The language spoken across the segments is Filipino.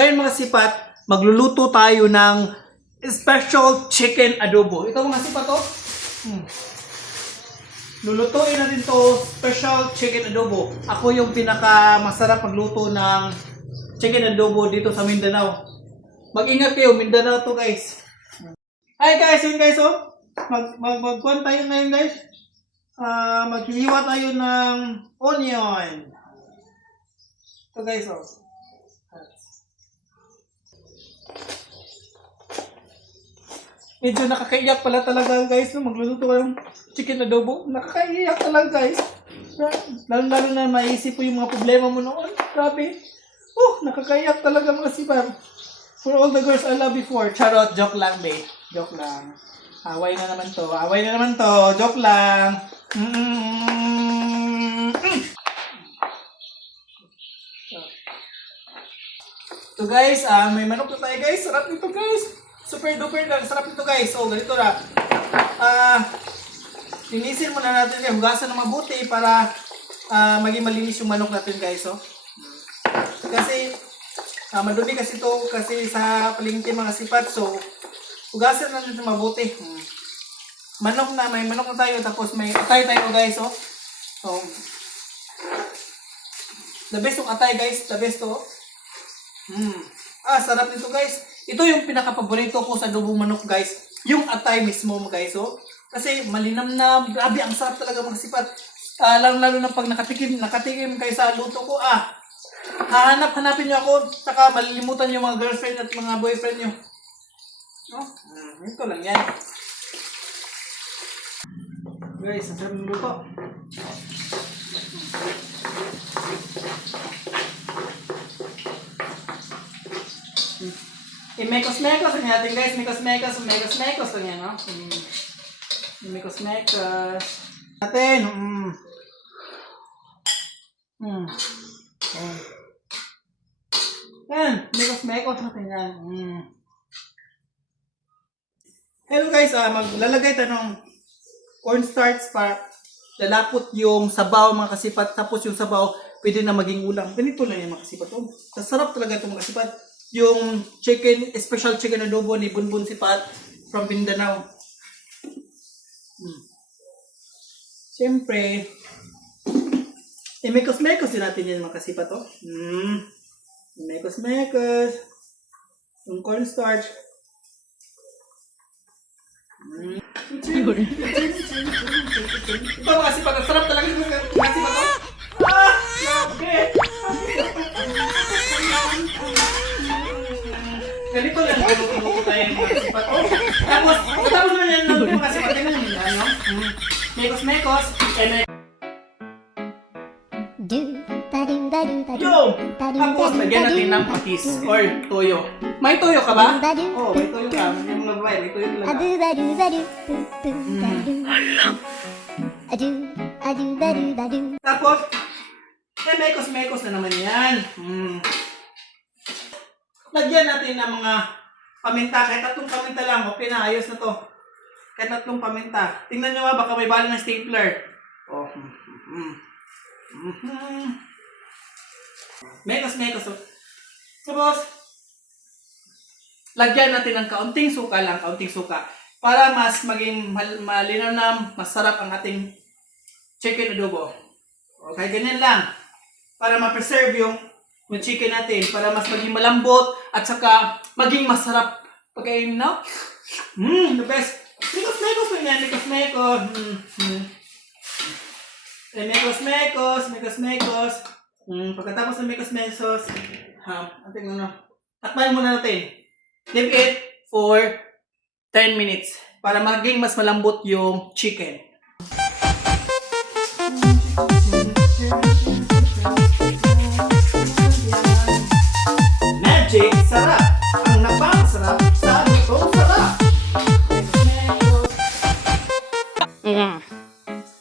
Ngayon mga sipat, magluluto tayo ng special chicken adobo. Ito mga sipat to. Lulutuin natin to special chicken adobo. Ako yung pinaka masarap magluto ng chicken adobo dito sa Mindanao. Mag-ingat kayo, Mindanao to guys. Hi guys, yun guys oh. Magkuhan tayo ngayon guys. Maghiliwa tayo ng onion. Ito guys oh. Medyo nakakaiyak pala talaga guys no, magluluto ko ng chicken adobo. Nakakaiyak talaga guys. Lalo na maisip ko yung mga problema mo noon. Grabe. Nakakaiyak talaga mga sipan. For all the girls I love before. Charot, joke lang babe. Joke lang. Away na naman to. Away na naman to. Joke lang. So guys, may manok na tayo guys. Sarap nito guys. Super duper lang. Sarap nito guys. So ganito na. Linisin muna natin guys. Hugasan na mabuti para maging malinis yung manok natin guys. Oh. Kasi madumi kasi to kasi sa palengke mga sipat. So hugasan natin ito mabuti. May manok na tayo tapos may atay tayo guys. Oh. So the best yung atay guys. The best to. Sarap nito guys. Ito yung pinaka-paborito ko sa adobo manok guys. Yung atay mismo guys. Oh. Kasi malinamnam. Grabe ang sarap talaga mga sipat. Lalo na pag nakatikim kayo sa luto ko. Hanapin nyo ako. Saka malilimutan yung mga girlfriend at mga boyfriend nyo. No? Ito lang yan. Guys, ang sarap ng luto. Mekos-mekos ang natin guys. Mekos-mekos lang yan. No? Mekos-mekos. Natin. Yan. Mekos-mekos natin yan. Hello guys. Maglalagay tayo ng cornstarch para lalapot yung sabaw mga kasipat. Tapos yung sabaw pwede na maging ulam. Ganito lang yan mga kasipat. Sarap talaga itong mga kasipat. Yung special chicken adobo ni Bunbun Sipat from Mindanao. Siyempre, mekos-mekos din natin yan mga kasipat. Mekos-mekos. Yung cornstarch. Ito mga kasipat. Sarap talaga yung mga kasipat. Ganito lang luto tayo ng mga kasipat. Tapos naman yan ng mga kasipat. Mekos-mekos. Tapos lagyan natin ng patis or toyo. May toyo ka ba? Oo, may toyo ka. Yung nagbabayad, may toyo talaga. Tapos, mekos-mekos na naman yan. Lagyan natin ng mga paminta. Kahit 3 paminta lang, okay na, ayos na to. Kahit 3 paminta. Tingnan nyo baka may bala ng stapler. Mekos-mekos. Tapos, lagyan natin ng kaunting suka lang, para mas maging malinaw na masarap ang ating chicken adobo. Okay, ganyan lang. Para ma-preserve yung chicken natin, para mas maging malambot at saka maging masarap pagkain, no? The best. Mekos-mekos lang yan, mekos-mekos. Mekos-mekos. Pagkatapos ng mekos-mekos, takpan muna natin. Leave it for 10 minutes para maging mas malambot yung chicken. Magic sarap! Ang napakasarap sa lutong sarap!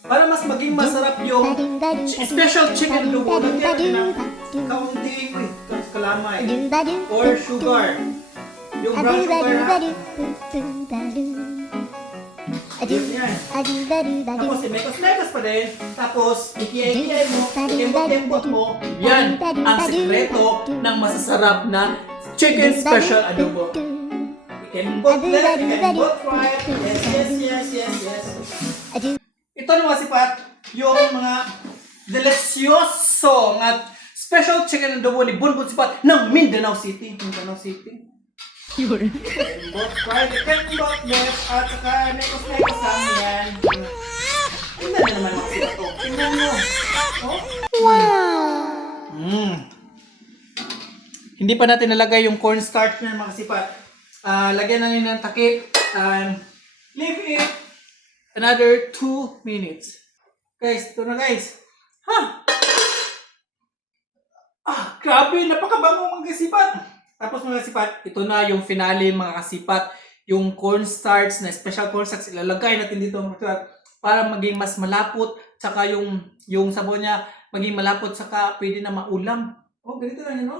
Para mas maging masarap yung special chicken adobo, lagyan natin ng kaunting kalamay or sugar. Yung brown sugar yan. Tapos mekos-mekos pa rin. Tapos ikiyay-ikiyay mo, ikembot-kembot mo. Yan ang sekreto ng masasarap na chicken special adobo. You can both left, you can both right. Yes. Ito naman sipat, yung mga delicioso nga special chicken adobo ni Bunbun sipat ng Mindanao City. Mindanao City. Yun. Both right, you can both left, at saka nekos-nekos lang yan. Tingnan na naman mga sipat to. Tingnan mo. Oh? Wow! Hindi pa natin nalagay yung cornstarch na mga sipat. Lagyan natin ng takip and leave it another 2 minutes. Guys, ito na guys. Grabe, napakabango mga kasipat. Tapos mga kasipat, ito na yung finale mga kasipat. Yung cornstarch na special cornstarch, ilalagay natin dito mga kasipat para maging mas malapot. Tsaka yung sabon niya maging malapot, tsaka pwede na maulam. Oh, ganito lang yun, no?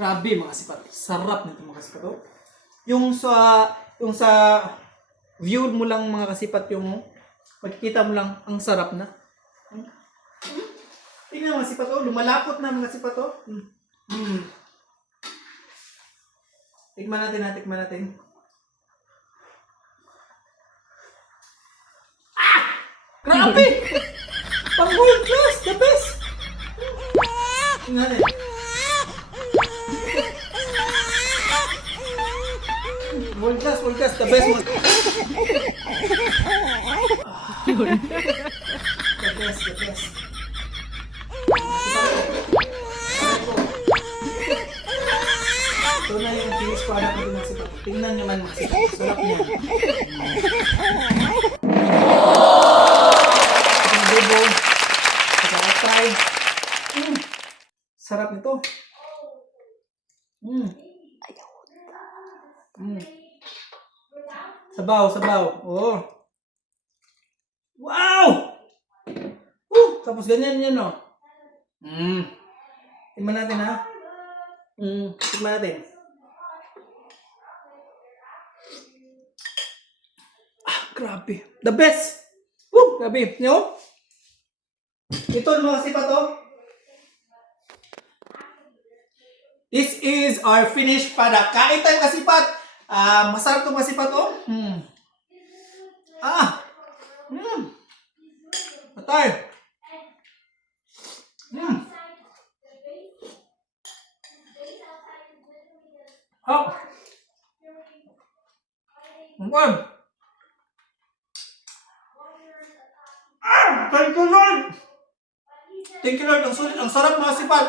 Grabe mga sipat. Sarap nito mga kasipat. Oh. Yung sa view mo lang mga kasipat, yung makikita mo lang ang sarap na. Tingnan mga sipat. Oh. Lumalapot na mga sipat. Oh. Tikman natin. Grabe! Pang world class! The best! Tingnan natin. World class, the best one. The best. Ito na yung finished product natin mga sipat. Tingnan nyo man mga sipat. Sarap niya. Itong adobo. Saka sarap nito. Sabaw. Oh. Wow! Tapos ganyan yan, no? Tingnan natin, ha? Tingnan natin. Grabe. The best! Grabe. Nyo? Ito mga sipat, oh. This is our finished product. Kain tayo kasipat. Masarap itong kasipat, oh. Patay. Thank you, Lord. Thank you, Lord. Ang sarap mga sipat.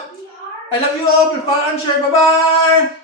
I love you all. Please follow and share. Bye-bye.